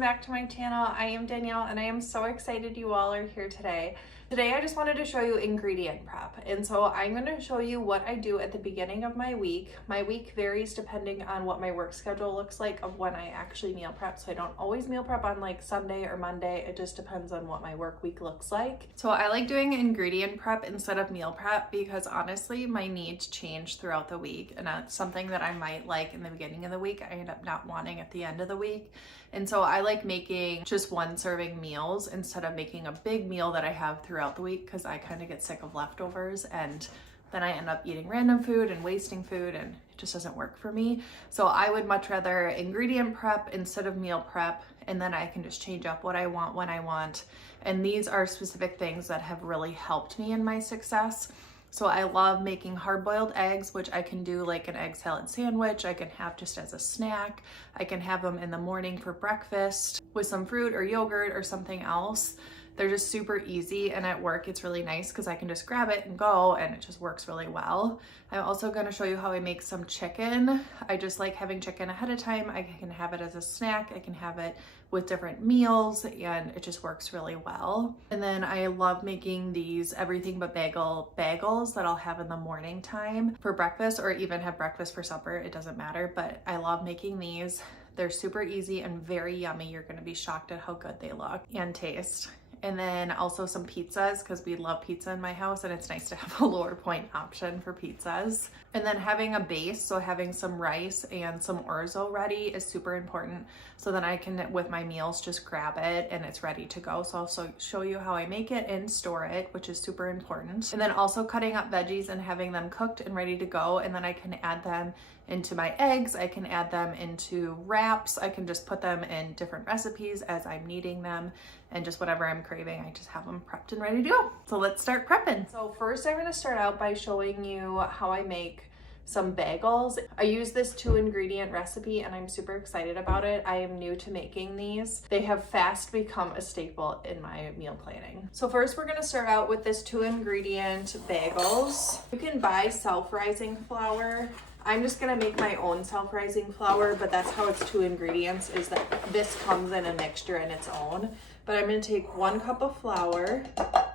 welcome back to my channel. I am Danielle and I am so excited you all are here today. Today I just wanted to show you ingredient prep, and so I'm going to show you what I do at the beginning of my week. My week varies depending on what my work schedule looks like of when I actually meal prep, so I don't always meal prep on like Sunday or Monday. It just depends on what my work week looks like. So I like doing ingredient prep instead of meal prep because honestly my needs change throughout the week, and that's something that I might like in the beginning of the week I end up not wanting at the end of the week. And so I like making just one serving meals instead of making a big meal that I have throughout the week, because I kind of get sick of leftovers and then I end up eating random food and wasting food, and it just doesn't work for me. So I would much rather ingredient prep instead of meal prep, and then I can just change up what I want when I want. And these are specific things that have really helped me in my success. So I love making hard-boiled eggs, which I can do like an egg salad sandwich. I can have just as a snack. I can have them in the morning for breakfast with some fruit or yogurt or something else. They're just super easy, and at work it's really nice because I can just grab it and go, and it just works really well. I'm also going to show you how I make some chicken. I just like having chicken ahead of time. I can have it as a snack. I can have it with different meals, and it just works really well. And then I love making these everything but bagels that I'll have in the morning time for breakfast, or even have breakfast for supper. It doesn't matter, but I love making these. They're super easy and very yummy. You're going to be shocked at how good they look and taste. And then also some pizzas, because we love pizza in my house and it's nice to have a lower point option for pizzas. And then having a base, so having some rice and some orzo ready is super important. So then I can, with my meals, just grab it and it's ready to go. So I'll show you how I make it and store it, which is super important. And then also cutting up veggies and having them cooked and ready to go. And then I can add them into my eggs. I can add them into wraps. I can just put them in different recipes as I'm needing them, and just whatever I'm craving, I just have them prepped and ready to go. So let's start prepping. So first I'm gonna start out by showing you how I make some bagels. I use this 2-ingredient recipe and I'm super excited about it. I am new to making these. They have fast become a staple in my meal planning. So first we're gonna start out with this 2-ingredient bagels. You can buy self-rising flour. I'm just gonna make my own self-rising flour, but that's how it's 2 ingredients, is that this comes in a mixture in its own. But I'm gonna take 1 cup of flour,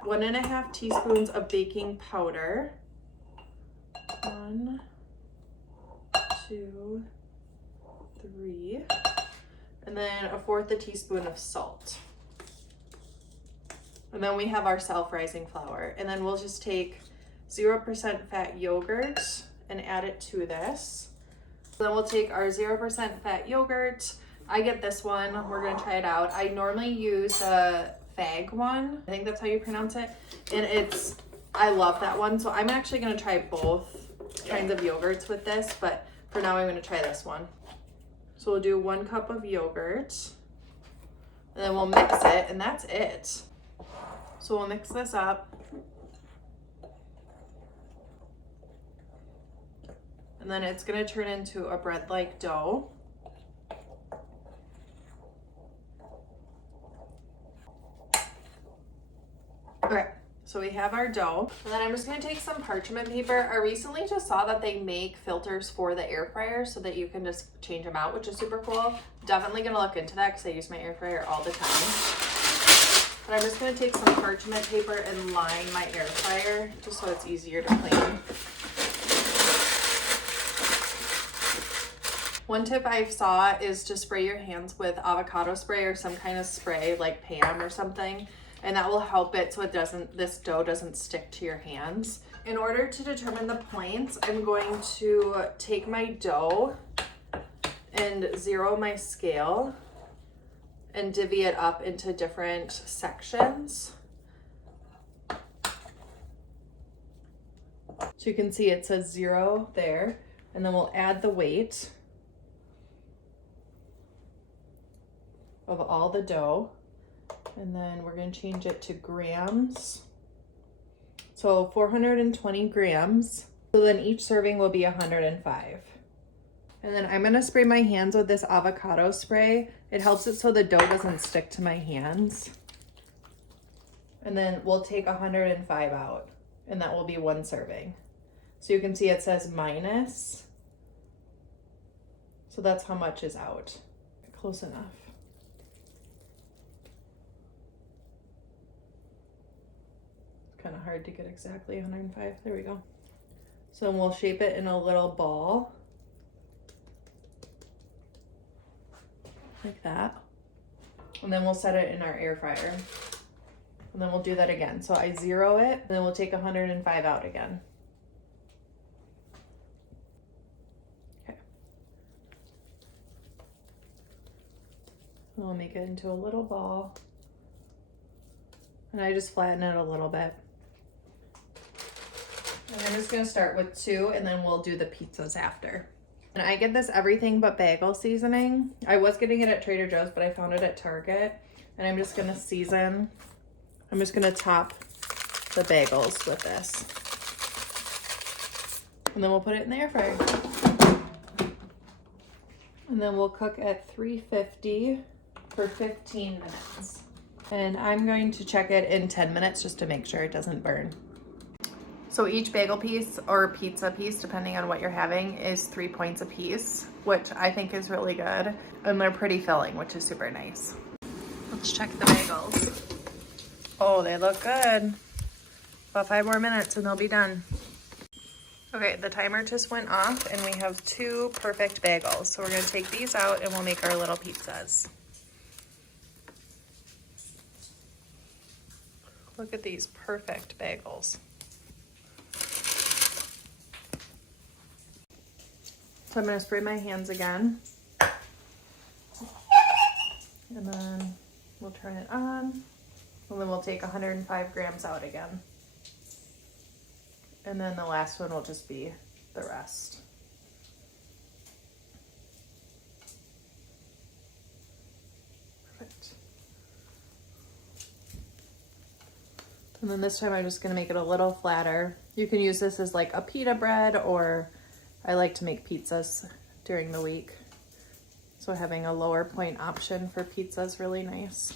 1.5 teaspoons of baking powder, 1, 2, 3, and then 1/4 teaspoon of salt. And then we have our self-rising flour. And then we'll just take 0% fat yogurt and add it to this. Then we'll take our 0% fat yogurt. I get this one. We're gonna try it out. I normally use the Fag one. I think that's how you pronounce it. And I love that one. So I'm actually gonna try both kinds of yogurts with this, but for now I'm gonna try this one. So we'll do 1 cup of yogurt, and then we'll mix it, and that's it. So we'll mix this up. And then it's gonna turn into a bread-like dough. Okay, so we have our dough. And then I'm just gonna take some parchment paper. I recently just saw that they make filters for the air fryer so that you can just change them out, which is super cool. Definitely gonna look into that because I use my air fryer all the time. But I'm just gonna take some parchment paper and line my air fryer just so it's easier to clean. One tip I saw is to spray your hands with avocado spray or some kind of spray like Pam or something, and that will help it so this dough doesn't stick to your hands. In order to determine the points, I'm going to take my dough and zero my scale and divvy it up into different sections. So you can see it says 0 there, and then we'll add the weight of all the dough, and then we're going to change it to grams. So 420 grams. So then each serving will be 105. And then I'm going to spray my hands with this avocado spray. It helps it so the dough doesn't stick to my hands. And then we'll take 105 out, and that will be 1 serving. So you can see it says minus. So that's how much is out. Close enough. kind of hard to get exactly 105. There we go. So we'll shape it in a little ball. Like that. And then we'll set it in our air fryer. And then we'll do that again. So I 0 it, and then we'll take 105 out again. Okay. And we'll make it into a little ball. And I just flatten it a little bit. And I'm just gonna start with 2, and then we'll do the pizzas after. And I get this everything but bagel seasoning. I was getting it at Trader Joe's, but I found it at Target. And I'm just gonna season. I'm just gonna top the bagels with this. And then we'll put it in the air fryer. And then we'll cook at 350 for 15 minutes. And I'm going to check it in 10 minutes just to make sure it doesn't burn. So each bagel piece or pizza piece, depending on what you're having, is 3 points a piece, which I think is really good. And they're pretty filling, which is super nice. Let's check the bagels. Oh, they look good. About 5 more minutes and they'll be done. Okay, the timer just went off and we have 2 perfect bagels. So we're gonna take these out and we'll make our little pizzas. Look at these perfect bagels. So I'm gonna spray my hands again. And then we'll turn it on. And then we'll take 105 grams out again. And then the last one will just be the rest. Perfect. And then this time I'm just gonna make it a little flatter. You can use this as like a pita bread, or I like to make pizzas during the week. So having a lower point option for pizza is really nice.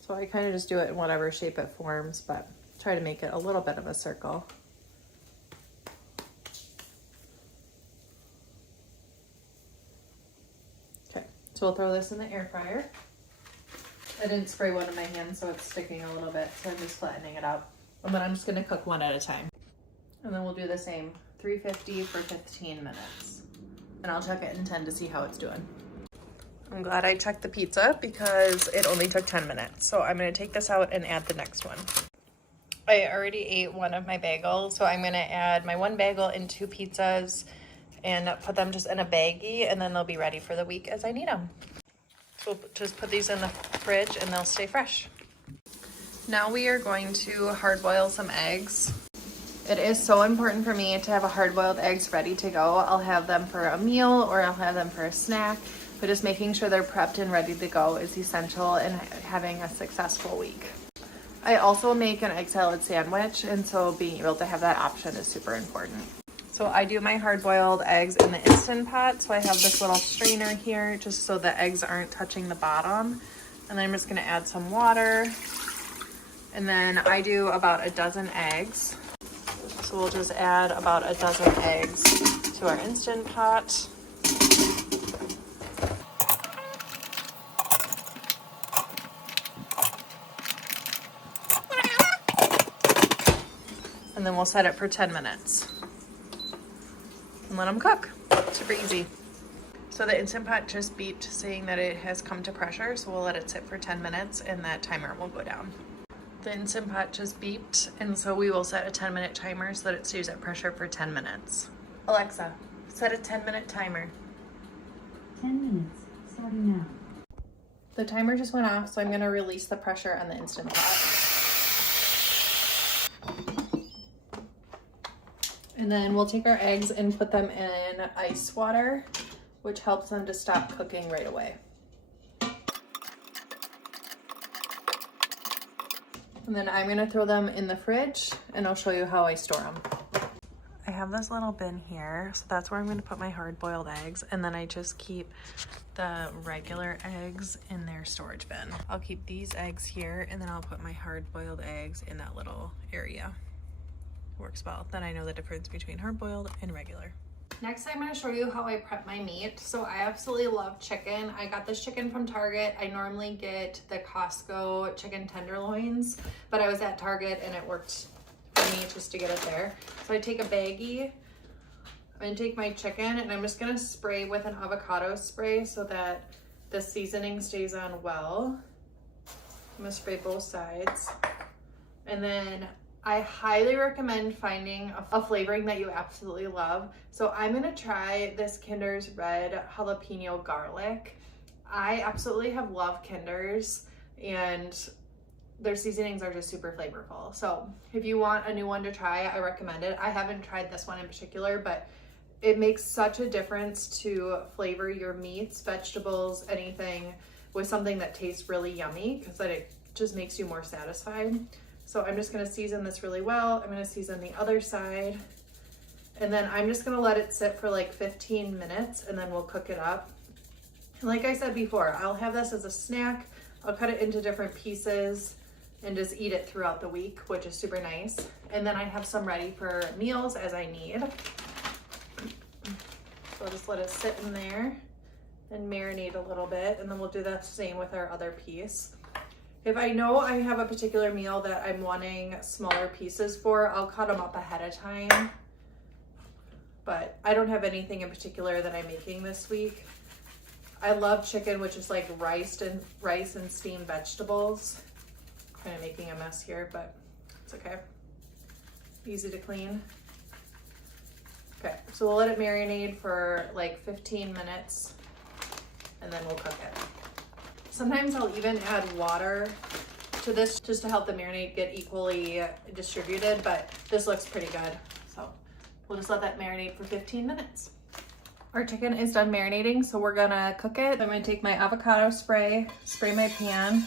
So I kind of just do it in whatever shape it forms, but try to make it a little bit of a circle. Okay, so we'll throw this in the air fryer. I didn't spray one in my hand, so it's sticking a little bit, so I'm just flattening it out. And then I'm just gonna cook one at a time. And then we'll do the same, 350 for 15 minutes. And I'll check it in 10 to see how it's doing. I'm glad I checked the pizza because it only took 10 minutes. So I'm gonna take this out and add the next one. I already ate one of my bagels, so I'm gonna add my 1 bagel and 2 pizzas and put them just in a baggie, and then they'll be ready for the week as I need them. So we'll just put these in the fridge and they'll stay fresh. Now we are going to hard boil some eggs. It is so important for me to have a hard-boiled eggs ready to go. I'll have them for a meal or I'll have them for a snack, but just making sure they're prepped and ready to go is essential in having a successful week. I also make an egg salad sandwich, and so being able to have that option is super important. So I do my hard-boiled eggs in the Instant Pot, so I have this little strainer here just so the eggs aren't touching the bottom. And then I'm just gonna add some water. And then I do about a dozen eggs. So we'll just add about a dozen eggs to our Instant Pot. And then we'll set it for 10 minutes and let them cook. Super easy. So the Instant Pot just beeped saying that it has come to pressure, so we'll let it sit for 10 minutes and that timer will go down. The Instant Pot just beeped, and so we will set a 10-minute timer so that it stays at pressure for 10 minutes. Alexa, set a 10-minute timer. 10 minutes, starting now. The timer just went off, so I'm gonna release the pressure on the Instant Pot. And then we'll take our eggs and put them in ice water, which helps them to stop cooking right away. And then I'm gonna throw them in the fridge and I'll show you how I store them. I have this little bin here, so that's where I'm gonna put my hard-boiled eggs, and then I just keep the regular eggs in their storage bin. I'll keep these eggs here, and then I'll put my hard-boiled eggs in that little area. Works well. Then I know the difference between hard-boiled and regular. Next, I'm going to show you how I prep my meat. So I absolutely love chicken. I got this chicken from Target. I normally get the Costco chicken tenderloins, but I was at Target and it worked for me just to get it there. So I take a baggie, I'm going to take my chicken and I'm just going to spray with an avocado spray so that the seasoning stays on well. I'm going to spray both sides. And then I highly recommend finding a flavoring that you absolutely love. So I'm gonna try this Kinder's Red Jalapeno Garlic. I absolutely have loved Kinder's and their seasonings are just super flavorful. So if you want a new one to try, I recommend it. I haven't tried this one in particular, but it makes such a difference to flavor your meats, vegetables, anything with something that tastes really yummy because it just makes you more satisfied. So I'm just gonna season this really well. I'm gonna season the other side. And then I'm just gonna let it sit for like 15 minutes and then we'll cook it up. And like I said before, I'll have this as a snack. I'll cut it into different pieces and just eat it throughout the week, which is super nice. And then I have some ready for meals as I need. So I'll just let it sit in there and marinate a little bit. And then we'll do the same with our other piece. If I know I have a particular meal that I'm wanting smaller pieces for, I'll cut them up ahead of time. But I don't have anything in particular that I'm making this week. I love chicken, which is like rice and steamed vegetables. Kind of making a mess here, but it's okay. Easy to clean. Okay, so we'll let it marinate for like 15 minutes and then we'll cook it. Sometimes I'll even add water to this just to help the marinade get equally distributed, but this looks pretty good. So we'll just let that marinate for 15 minutes. Our chicken is done marinating, so we're gonna cook it. I'm gonna take my avocado spray, spray my pan.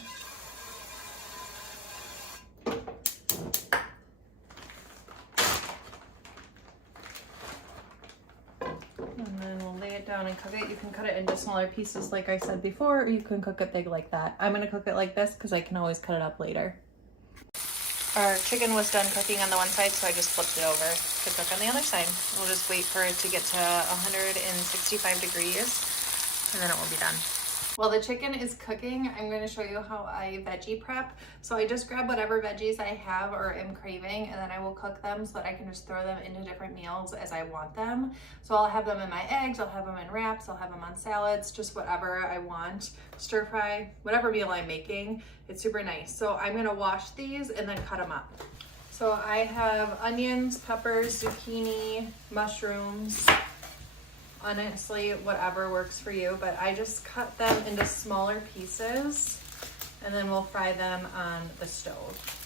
And then we'll lay it down and cook it. You can cut it into smaller pieces like I said before, or you can cook it big like that. I'm gonna cook it like this because I can always cut it up later. Our chicken was done cooking on the one side, so I just flipped it over to cook on the other side. We'll just wait for it to get to 165 degrees and then it will be done. While the chicken is cooking, I'm going to show you how I veggie prep. So I just grab whatever veggies I have or am craving, and then I will cook them so that I can just throw them into different meals as I want them. So I'll have them in my eggs, I'll have them in wraps, I'll have them on salads, just whatever I want. Stir fry, whatever meal I'm making. It's super nice. So I'm going to wash these and then cut them up. So I have onions, peppers, zucchini, mushrooms. Honestly, whatever works for you, but I just cut them into smaller pieces and then we'll fry them on the stove.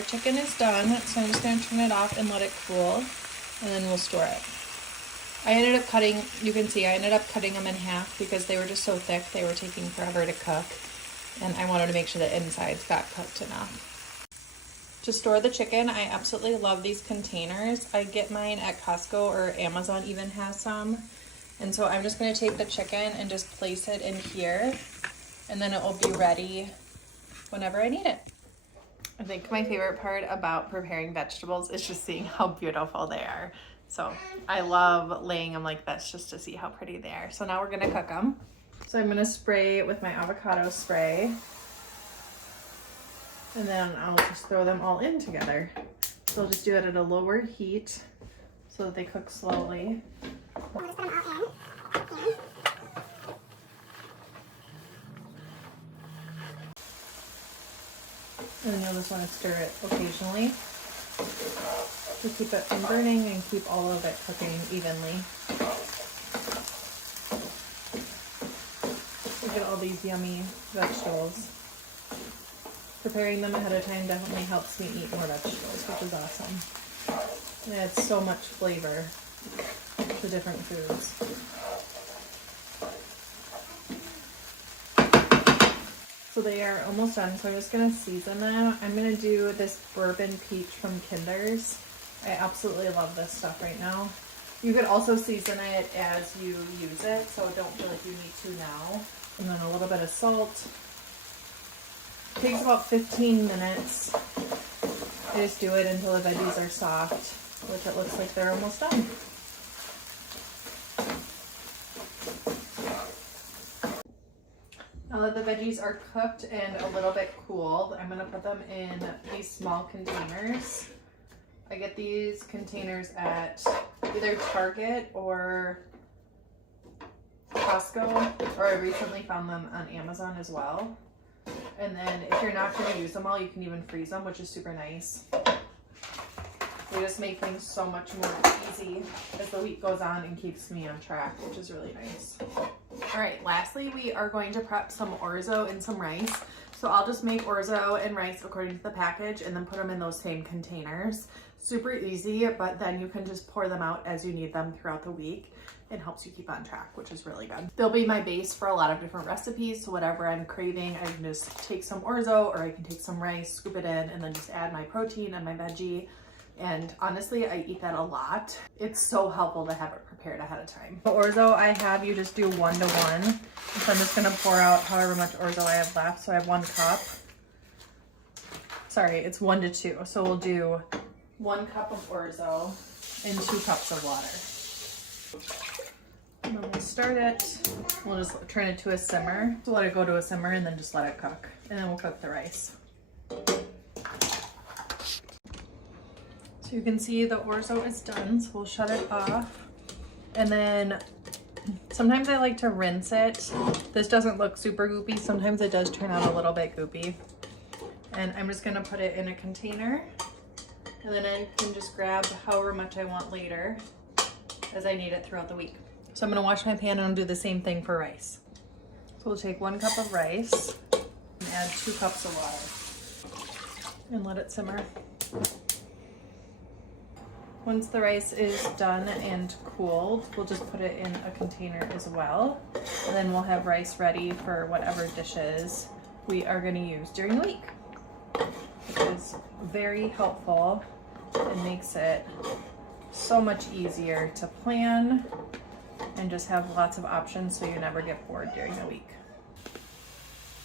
our chicken is done, so I'm just gonna turn it off and let it cool, and then we'll store it. I ended up cutting, you can see I ended up cutting them in half because they were just so thick, they were taking forever to cook, and I wanted to make sure the insides got cooked enough. To store the chicken, I absolutely love these containers. I get mine at Costco, or Amazon even has some. And so I'm just gonna take the chicken and just place it in here, and then it will be ready whenever I need it. I think my favorite part about preparing vegetables is just seeing how beautiful they are. So I love laying them like this just to see how pretty they are. So now we're gonna cook them. So I'm gonna spray with my avocado spray. And then I'll just throw them all in together. So I'll just do it at a lower heat so that they cook slowly. We'll just put them all in. And then you'll just want to stir it occasionally to keep it from burning and keep all of it cooking evenly. Look at all these yummy vegetables. Preparing them ahead of time definitely helps me eat more vegetables, which is awesome. It adds so much flavor to different foods. So they are almost done, so I'm just gonna season them. I'm gonna do this bourbon peach from Kinder's. I absolutely love this stuff right now. You could also season it as you use it, so don't feel like you need to now. And then a little bit of salt. It takes about 15 minutes. I just do it until the veggies are soft, which it looks like they're almost done. Now that the veggies are cooked and a little bit cooled, I'm gonna put them in these small containers. I get these containers at either Target or Costco, or I recently found them on Amazon as well. And then if you're not going to use them all, you can even freeze them, which is super nice. They just make things so much more easy as the week goes on and keeps me on track, which is really nice. All right, lastly, we are going to prep some orzo and some rice. So I'll just make orzo and rice according to the package and then put them in those same containers. Super easy, but then you can just pour them out as you need them throughout the week. It helps you keep on track, which is really good. They'll be my base for a lot of different recipes. So whatever I'm craving, I can just take some orzo or I can take some rice, scoop it in, and then just add my protein and my veggie. And honestly, I eat that a lot. It's so helpful to have it prepared ahead of time. The orzo I have, you just do 1 to 1. So I'm just gonna pour out however much orzo I have left. So I have 1 cup. Sorry, it's 1 to 2. So we'll do 1 cup of orzo and 2 cups of water. And then we'll start it. We'll just turn it to a simmer. So let it go to a simmer and then just let it cook. And then we'll cook the rice. So you can see the orzo is done. So we'll shut it off. And then sometimes I like to rinse it. This doesn't look super goopy. Sometimes it does turn out a little bit goopy. And I'm just gonna put it in a container. And then I can just grab however much I want later as I need it throughout the week. So I'm gonna wash my pan and I'll do the same thing for rice. So we'll take 1 cup of rice and add 2 cups of water and let it simmer. Once the rice is done and cooled, we'll just put it in a container as well. And then we'll have rice ready for whatever dishes we are gonna use during the week, which is very helpful and makes it so much easier to plan and just have lots of options so you never get bored during the week.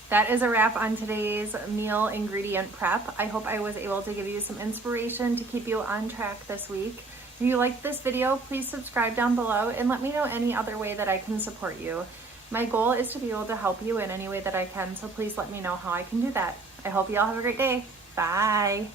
That is a wrap on today's meal ingredient prep. I hope I was able to give you some inspiration to keep you on track this week. If you liked this video, please subscribe down below and let me know any other way that I can support you. My goal is to be able to help you in any way that I can, so please let me know how I can do that. I hope you all have a great day. Bye.